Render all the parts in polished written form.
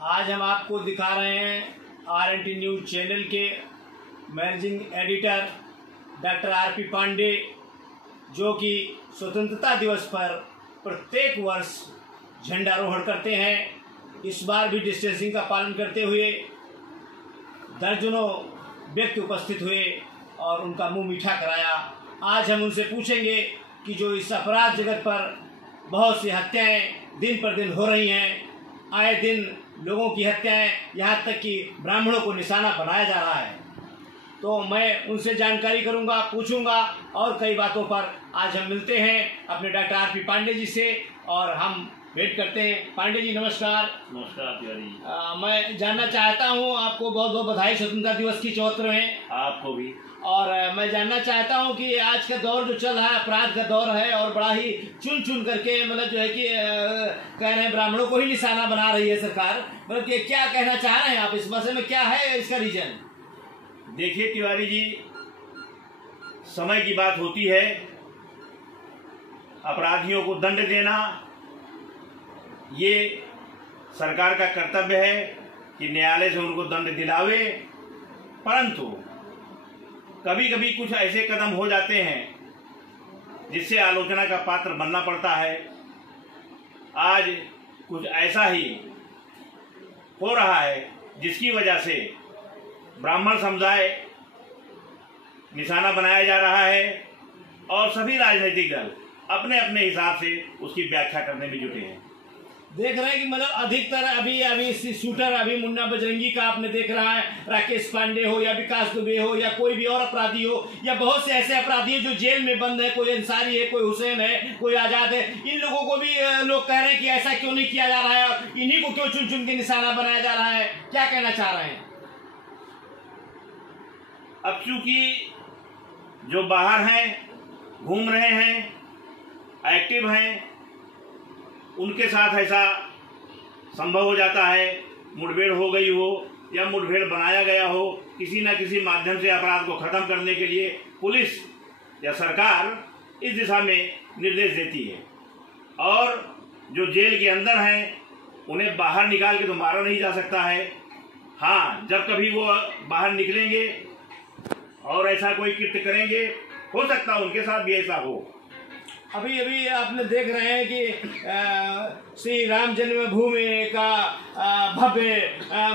आज हम आपको दिखा रहे हैं RNT न्यूज़ चैनल के managing editor doctor RP Pandey, जो कि स्वतंत्रता दिवस पर प्रत्येक वर्ष झंडारोहण करते हैं। इस बार भी डिस्टेंसिंग का पालन करते हुए दर्जनों व्यक्ति उपस्थित हुए और उनका मुंह मीठा कराया। आज हम उनसे पूछेंगे कि जो इस अपराध जगत पर बहुत सी हत्याएं दिन पर दिन हो रही हैं, आए दिन लोगों की हत्याएं, यहाँ तक कि ब्राह्मणों को निशाना बनाया जा रहा है, तो मैं उनसे जानकारी करूंगा, पूछूंगा और कई बातों पर आज हम मिलते हैं अपने डॉक्टर RP पांडे जी से और हम वेट करते हैं। पांडे जी नमस्कार। नमस्कार तिवारी। मैं जानना चाहता हूं, आपको बहुत बहुत बधाई स्वतंत्रता दिवस की 74वें। आपको भी। और मैं जानना चाहता हूं कि आज का दौर जो चल रहा है, अपराध का दौर है और बड़ा ही चुन चुन करके मतलब जो है कि कह रहे हैं ब्राह्मणों को ही निशाना बना रही है सरकार, मतलब कि क्या कहना चाह रहे हैं आप इस मसले में, क्या है इसका रीजन? देखिए तिवारी जी, समय की बात होती है, अपराधियों को दंड देना ये सरकार का कर्तव्य है कि न्यायालय से उनको दंड दिलावे, परंतु कभी कभी कुछ ऐसे कदम हो जाते हैं जिससे आलोचना का पात्र बनना पड़ता है। आज कुछ ऐसा ही हो रहा है जिसकी वजह से ब्राह्मण समुदाय निशाना बनाया जा रहा है और सभी राजनीतिक दल अपने अपने हिसाब से उसकी व्याख्या करने में जुटे हैं। देख रहे हैं कि मतलब अधिकतर अभी शूटर अभी मुन्ना बजरंगी का आपने देख रहा है, राकेश पांडे हो या विकास दुबे हो या कोई भी और अपराधी हो या बहुत से ऐसे अपराधी हैं जो जेल में बंद है, कोई अंसारी है, कोई हुसैन है, कोई आजाद है, इन लोगों को भी लोग कह रहे हैं कि ऐसा क्यों नहीं किया जा रहा है और इन्हीं को क्यों चुन चुन के निशाना बनाया जा रहा है, क्या कहना चाह रहे हैं? अब चूंकि जो बाहर हैं, घूम रहे हैं, एक्टिव हैं, उनके साथ ऐसा संभव हो जाता है, मुठभेड़ हो गई हो या मुठभेड़ बनाया गया हो, किसी न किसी माध्यम से अपराध को खत्म करने के लिए पुलिस या सरकार इस दिशा में निर्देश देती है और जो जेल के अंदर हैं उन्हें बाहर निकाल के तो मारा नहीं जा सकता है। हाँ, जब कभी वो बाहर निकलेंगे और ऐसा कोई कृत्य करेंगे, हो सकता है उनके साथ भी ऐसा हो। अभी अभी आपने देख रहे हैं कि श्री राम जन्मभूमि का भव्य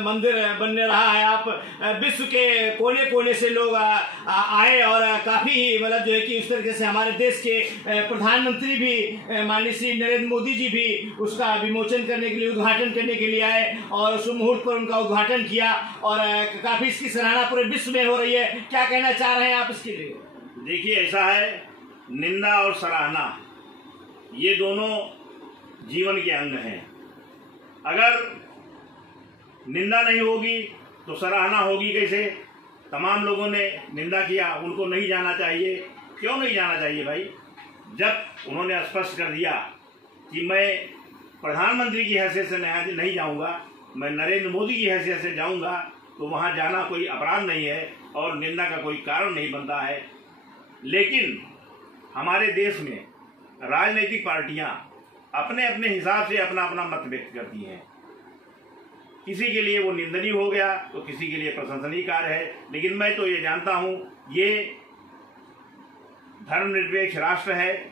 मंदिर बनने रहा है। आप विश्व के कोने कोने से लोग आए और काफ़ी ही मतलब जो है कि उस तरीके से हमारे देश के प्रधानमंत्री भी माननीय श्री नरेंद्र मोदी जी भी उसका विमोचन करने के लिए, उद्घाटन करने के लिए आए और शुभ मुहूर्त पर उनका उद्घाटन किया और काफ़ी इसकी सराहना पूरे विश्व में हो रही है। क्या कहना चाह रहे हैं आप इसके लिए? देखिए, ऐसा है, निंदा और सराहना ये दोनों जीवन के अंग हैं। अगर निंदा नहीं होगी तो सराहना होगी कैसे? तमाम लोगों ने निंदा किया, उनको नहीं जाना चाहिए। क्यों नहीं जाना चाहिए भाई? जब उन्होंने स्पष्ट कर दिया कि मैं प्रधानमंत्री की हैसियत से नहीं जाऊंगा, मैं नरेंद्र मोदी की हैसियत से जाऊंगा, तो वहां जाना कोई अपराध नहीं है और निंदा का कोई कारण नहीं बनता है। लेकिन हमारे देश में राजनीतिक पार्टियां अपने अपने हिसाब से अपना अपना मत व्यक्त करती हैं। किसी के लिए वो निंदनीय हो गया तो किसी के लिए प्रशंसनीय कार्य है, लेकिन मैं तो ये जानता हूं ये धर्मनिरपेक्ष राष्ट्र है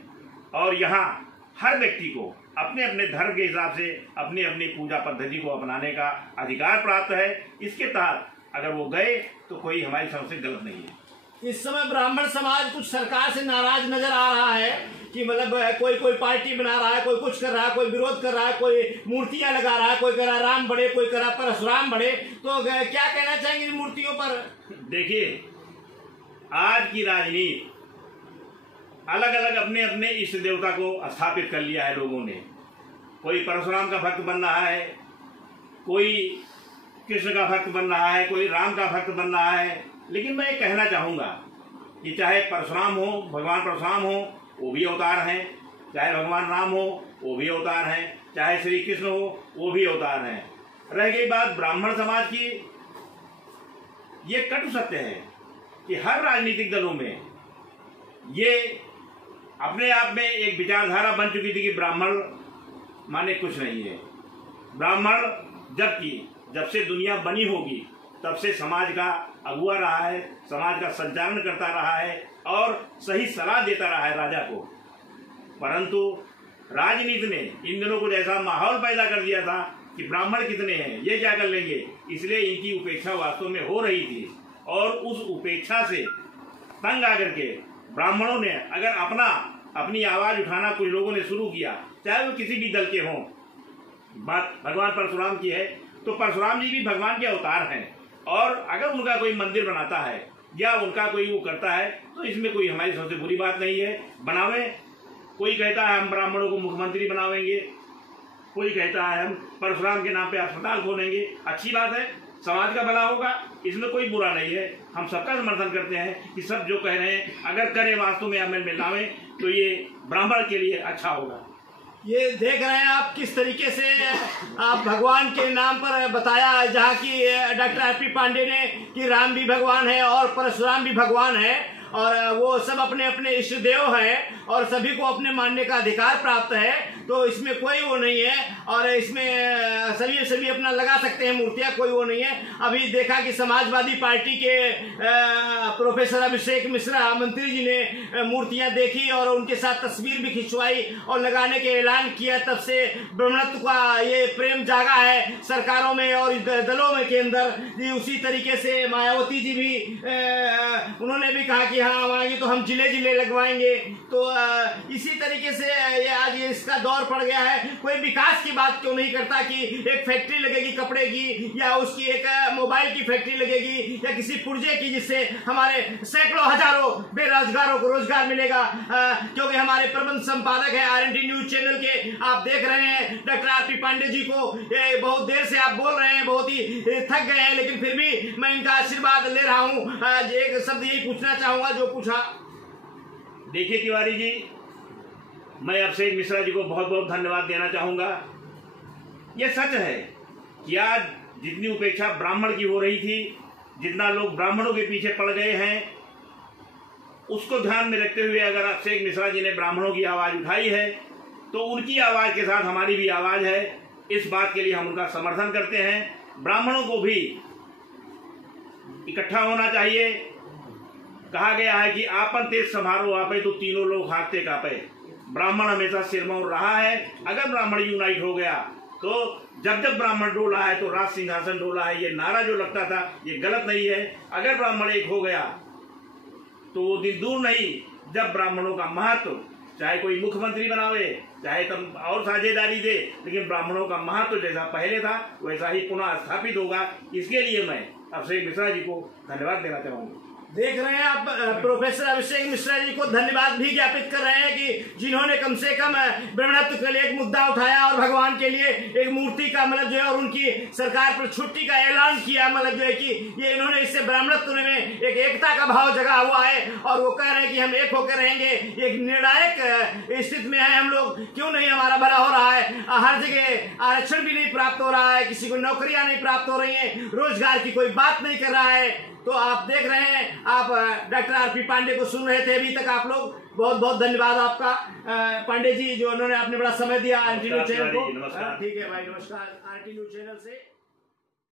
और यहाँ हर व्यक्ति को अपने अपने धर्म के हिसाब से अपनी अपनी पूजा पद्धति को अपनाने का अधिकार प्राप्त है। इसके तहत अगर वो गए तो कोई हमारी समझ से गलत नहीं है। इस समय ब्राह्मण समाज कुछ सरकार से नाराज नजर आ रहा है कि मतलब कोई पार्टी बना रहा है, कोई कुछ कर रहा है, कोई विरोध कर रहा है, कोई मूर्तियां लगा रहा है, कोई कह रहा है राम बढ़े, कोई कह रहा है परशुराम बढ़े, तो क्या कहना चाहेंगे इन मूर्तियों पर? देखिए, आज की राजनीति अलग अलग अपने अपने इष्ट देवता को स्थापित कर लिया है लोगों ने। कोई परशुराम का भक्त बन रहा है, कोई कृष्ण का भक्त बन रहा है, कोई राम का भक्त बन रहा है। लेकिन मैं कहना चाहूँगा कि चाहे परशुराम हो, भगवान परशुराम हो, वो भी अवतार हैं, चाहे भगवान राम हो वो भी अवतार हैं, चाहे श्री कृष्ण हो वो भी अवतार हैं। रह गई बात ब्राह्मण समाज की, ये कटु सत्य है कि हर राजनीतिक दलों में ये अपने आप में एक विचारधारा बन चुकी थी कि ब्राह्मण माने कुछ नहीं है, ब्राह्मण जबकि जब से दुनिया बनी होगी तब से समाज का अगुआ रहा है, समाज का संचालन करता रहा है और सही सलाह देता रहा है राजा को। परंतु राजनीति ने इन दिनों को ऐसा माहौल पैदा कर दिया था कि ब्राह्मण कितने हैं, ये क्या कर लेंगे, इसलिए इनकी उपेक्षा वास्तव में हो रही थी। और उस उपेक्षा से तंग आकर के ब्राह्मणों ने अगर अपनी आवाज उठाना कुछ लोगों ने शुरू किया, चाहे वो किसी भी दल के हों। बात भगवान परशुराम की है तो परशुराम जी भी भगवान के अवतार हैं, और अगर उनका कोई मंदिर बनाता है या उनका कोई वो करता है तो इसमें कोई हमारी सबसे बुरी बात नहीं है, बनावे। कोई कहता है हम ब्राह्मणों को मुख्यमंत्री बनावेंगे, कोई कहता है हम परशुराम के नाम पे अस्पताल खोलेंगे, अच्छी बात है, समाज का भला होगा, इसमें कोई बुरा नहीं है। हम सबका समर्थन करते हैं कि सब जो कह रहे हैं अगर करें वास्तव में अमल में लावें तो ये ब्राह्मण के लिए अच्छा होगा। ये देख रहे हैं आप किस तरीके से आप भगवान के नाम पर बताया, जहाँ की डॉक्टर आरपी पांडे ने कि राम भी भगवान है और परशुराम भी भगवान है, और वो सब अपने अपने इष्ट देव हैं और सभी को अपने मानने का अधिकार प्राप्त है, तो इसमें कोई वो नहीं है। और इसमें सभी अपना लगा सकते हैं मूर्तियां, कोई वो नहीं है। अभी देखा कि समाजवादी पार्टी के प्रोफेसर अभिषेक मिश्रा मंत्री जी ने मूर्तियां देखी और उनके साथ तस्वीर भी खिंचवाई और लगाने के ऐलान किया। तब से ब्राह्मणत्व का ये प्रेम जागा है सरकारों में और दलों में के अंदर। उसी तरीके से मायावती जी भी उन्होंने भी कहा कि हाँ आएंगे तो हम जिले जिले लगवाएंगे। तो इसी तरीके से ये आज इसका दौर पड़ गया है। कोई विकास की बात क्यों नहीं करता कि एक फैक्ट्री लगेगी कपड़े की, या उसकी एक मोबाइल की फैक्ट्री लगेगी, या किसी पुर्जे की, जिससे हमारे सैकड़ों हजारों बेरोजगारों को रोजगार मिलेगा। क्योंकि हमारे प्रबंध संपादक है RNT न्यूज चैनल के, आप देख रहे हैं डॉक्टर आरपी पांडे जी को, बहुत देर से आप बोल रहे हैं, बहुत ही थक गए हैं, लेकिन फिर भी मैं इनका आशीर्वाद ले रहा हूँ। एक शब्द यही पूछना चाहूंगा जो पूछा। देखिए तिवारी जी, मैं अभिषेक मिश्रा जी को बहुत बहुत धन्यवाद देना चाहूँगा। ये सच है कि आज जितनी उपेक्षा ब्राह्मण की हो रही थी, जितना लोग ब्राह्मणों के पीछे पड़ गए हैं, उसको ध्यान में रखते हुए अगर अभिषेक मिश्रा जी ने ब्राह्मणों की आवाज़ उठाई है तो उनकी आवाज़ के साथ हमारी भी आवाज़ है। इस बात के लिए हम उनका समर्थन करते हैं। ब्राह्मणों को भी इकट्ठा होना चाहिए। कहा गया है कि आपन तेज संभारो आपे तो तीनों लोग हाथते कापे। ब्राह्मण हमेशा सिरमौर रहा है। अगर ब्राह्मण यूनाइट हो गया तो जब ब्राह्मण डोला है तो राज सिंहासन डोला है, ये नारा जो लगता था ये गलत नहीं है। अगर ब्राह्मण एक हो गया तो वो दिन दूर नहीं जब ब्राह्मणों का महत्व, चाहे कोई मुख्यमंत्री बनावे, चाहे तुम और साझेदारी दे, लेकिन ब्राह्मणों का महत्व जैसा पहले था वैसा ही पुनः स्थापित होगा। इसके लिए मैं अभिषेक मिश्रा जी को धन्यवाद देना चाहूँगा। देख रहे हैं आप प्रोफेसर अभिषेक मिश्रा जी को धन्यवाद भी ज्ञापित कर रहे हैं कि जिन्होंने कम से कम ब्राह्मणत्व के लिए एक मुद्दा उठाया और भगवान के लिए एक मूर्ति का मतलब जो है और उनकी सरकार पर छुट्टी का ऐलान किया। मतलब जो है कि ये इन्होंने इससे ब्राह्मणत्व में एक एकता का भाव जगा हुआ है और वो कह रहे हैं कि हम एक होकर रहेंगे। एक निर्णायक स्थिति में है हम लोग, क्यों नहीं हमारा भला हो रहा है। हर जगह आरक्षण भी नहीं प्राप्त हो रहा है, किसी को नौकरियां नहीं प्राप्त हो रही है, रोजगार की कोई बात नहीं कर रहा है। तो आप देख रहे हैं, आप डॉक्टर आरपी पांडे को सुन रहे थे अभी तक आप लोग। बहुत बहुत धन्यवाद आपका पांडे जी, जो उन्होंने आपने बड़ा समय दिया RNT न्यूज चैनल को। ठीक है भाई, नमस्कार RNT न्यूज चैनल से।